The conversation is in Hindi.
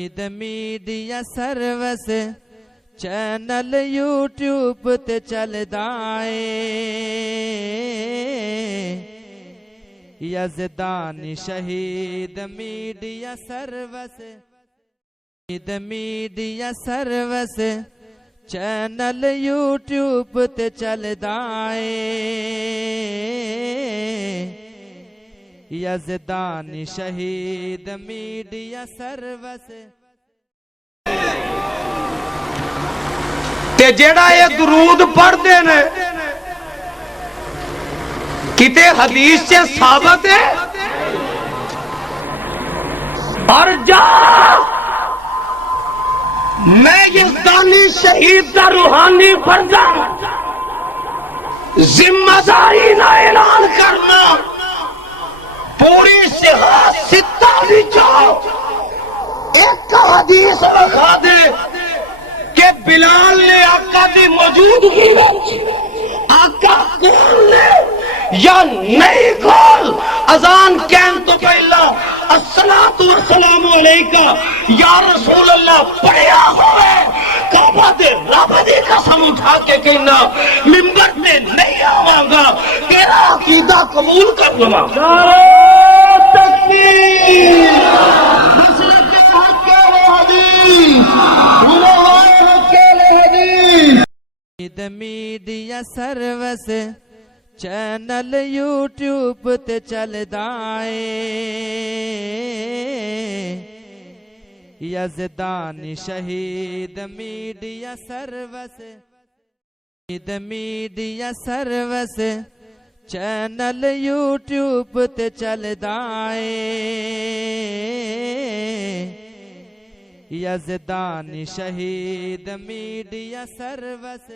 मीडिया सर्विस चैनल यूट्यूब ते चलदा है। यज़दानी शहीद मीडिया सर्विस चैनल यूट्यूब ते चलदा है। यज़दानी शहीद मीडिया सर्विस ते जेड़ा ये दुरूद पढ़ते ने किते हदीस से साबित है। और जा मैं यज़दानी शहीद का रूहानी फर्जा जिम्मेदारी ना ऐलान करना पूरी सिद्धा भी चाहो एक हदीस रखा दे कि बिलाल ने आका की मौजूदगी आका कौन ने या नहीं कौन अजान कहन तो पहला अस्सलातु वस्सलामु अलैका या रसूल अल्लाह पढ़िया होवे काबा दे रब दी कसम उठा के कहना मिंबर पे नहीं आवांगा तेरा अकीदा कबूल कर लूंगा। मीडिया सर्विस चैनल यूट्यूब ते चलदा है। यज़दानी शहीद मीडिया सर्विस चैनल यूट्यूब ते चलदा है। यज़दानी शहीद मीडिया सर्विस